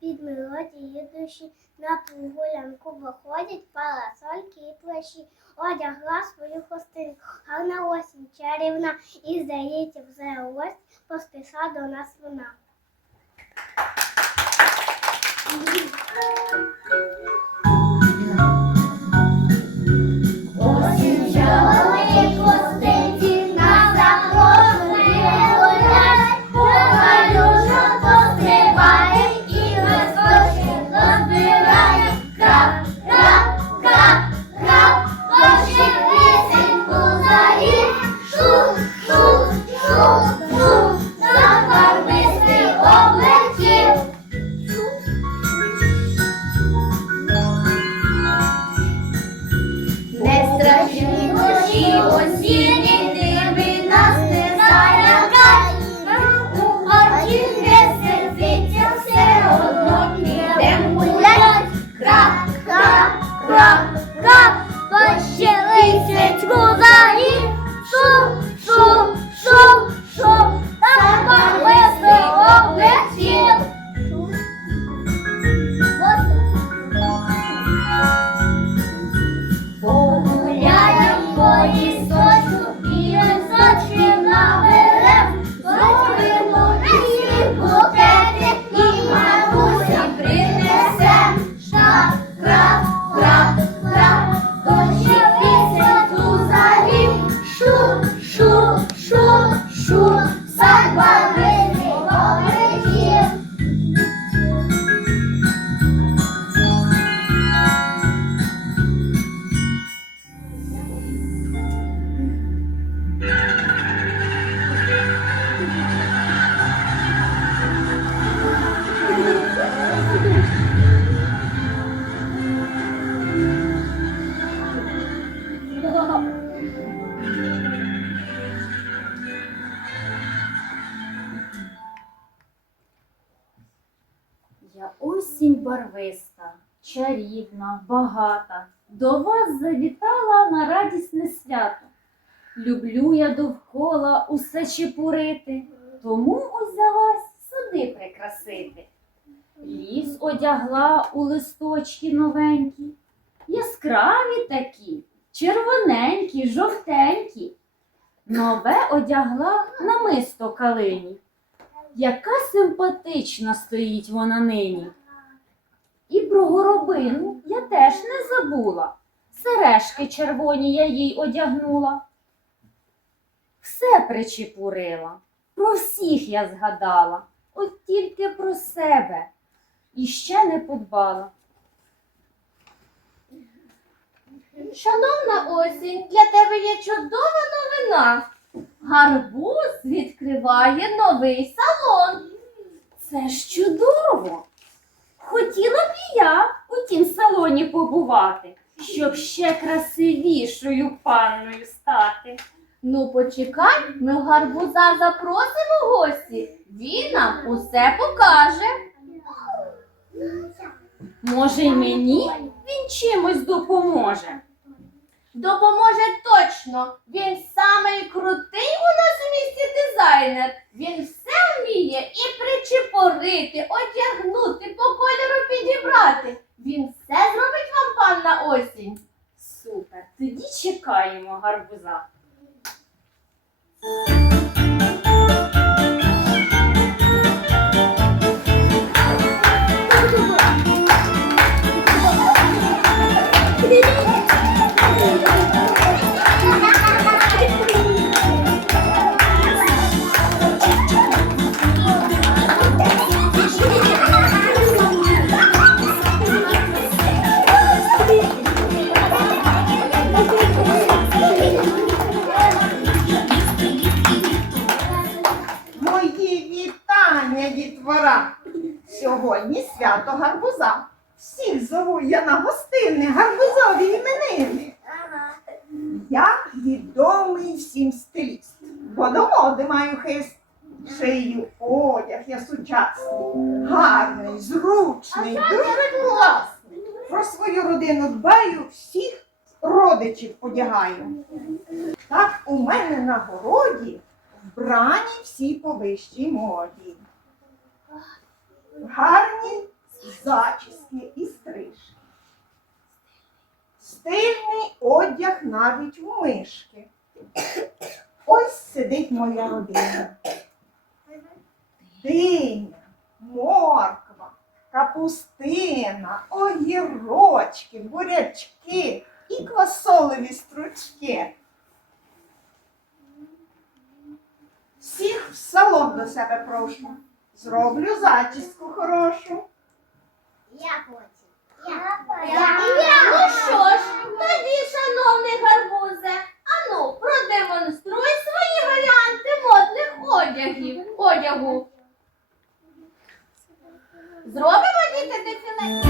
під мелодії душі. На прогулянку виходять парасольки і плащі. Одягла свою хостинку, гарна осінь чарівна, і здається, вже ось поспіша до нас вона. Осінь барвиста, чарівна, багата, до вас завітала на радісне свято. Люблю я довкола усе чепурити, тому узялась сади прикрасити. Ліс одягла у листочки новенькі, яскраві такі, червоненькі, жовтенькі. Нове одягла намисто калині. Яка симпатична стоїть вона нині. І про горобину я теж не забула. Сережки червоні я їй одягнула. Все причепурила, про всіх я згадала, от тільки про себе і ще не подбала. Шановна осінь, для тебе є чудова новина. Гарбуз відкриває новий салон. Це ж чудово! Хотіла б і я у тім салоні побувати, щоб ще красивішою панною стати. Ну, почекай, ми гарбуза запросимо гості. Він нам усе покаже. Може, й мені він чимось допоможе. Допоможе точно. Він самий крутий у нас у місті дизайнер. Він все вміє і причепорити, одягнути, по кольору підібрати. Він все зробить вам, панна осінь. Супер. Тоді чекаємо гарбуза. Всіх зову я на гостини гарбузові іменини. Я відомий всім стиліст, бо до моди маю хист. Шию одяг я сучасний, гарний, зручний, дуже класний. Про свою родину дбаю, всіх родичів одягаю. Так у мене на городі вбрані всі по вищій моді. гарні зачіски і стрижки. Стильний одяг навіть у мишки. Ось сидить моя родина. Диня, морква, капустина, огірочки, бурячки і квасолеві стручки. Всіх в салон до себе прошу. Зроблю зачіску хорошу. Я хочу. Я. Ну що ж, тоді, шановний гарбузе, ану, продемонструй свої варіанти модних одягів. Одягу. Зробимо діти дефіле?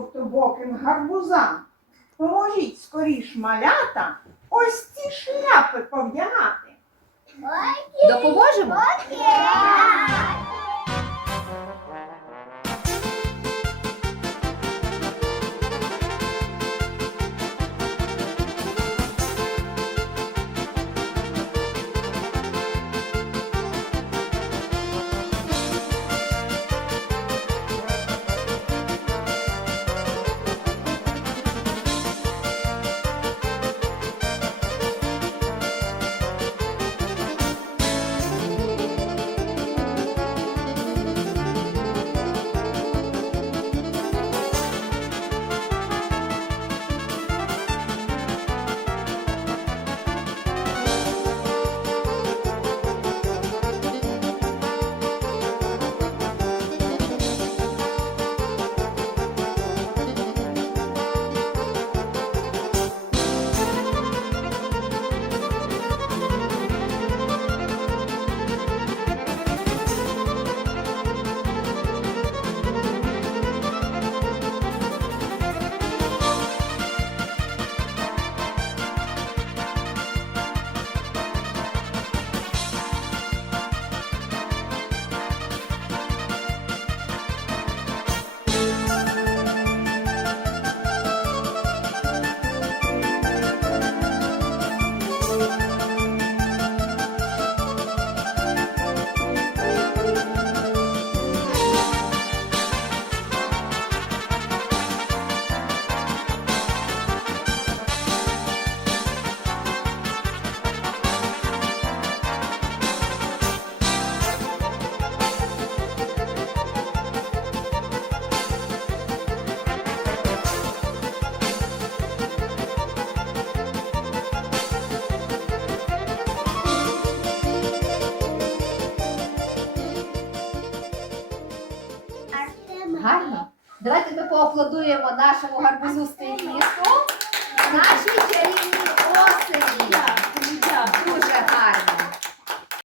Жовтобоким гарбузам, поможіть скоріш малята ось ці шляпи повдягати. Допоможемо? Гарно. Давайте ми поаплодуємо нашому гарбузу чарівній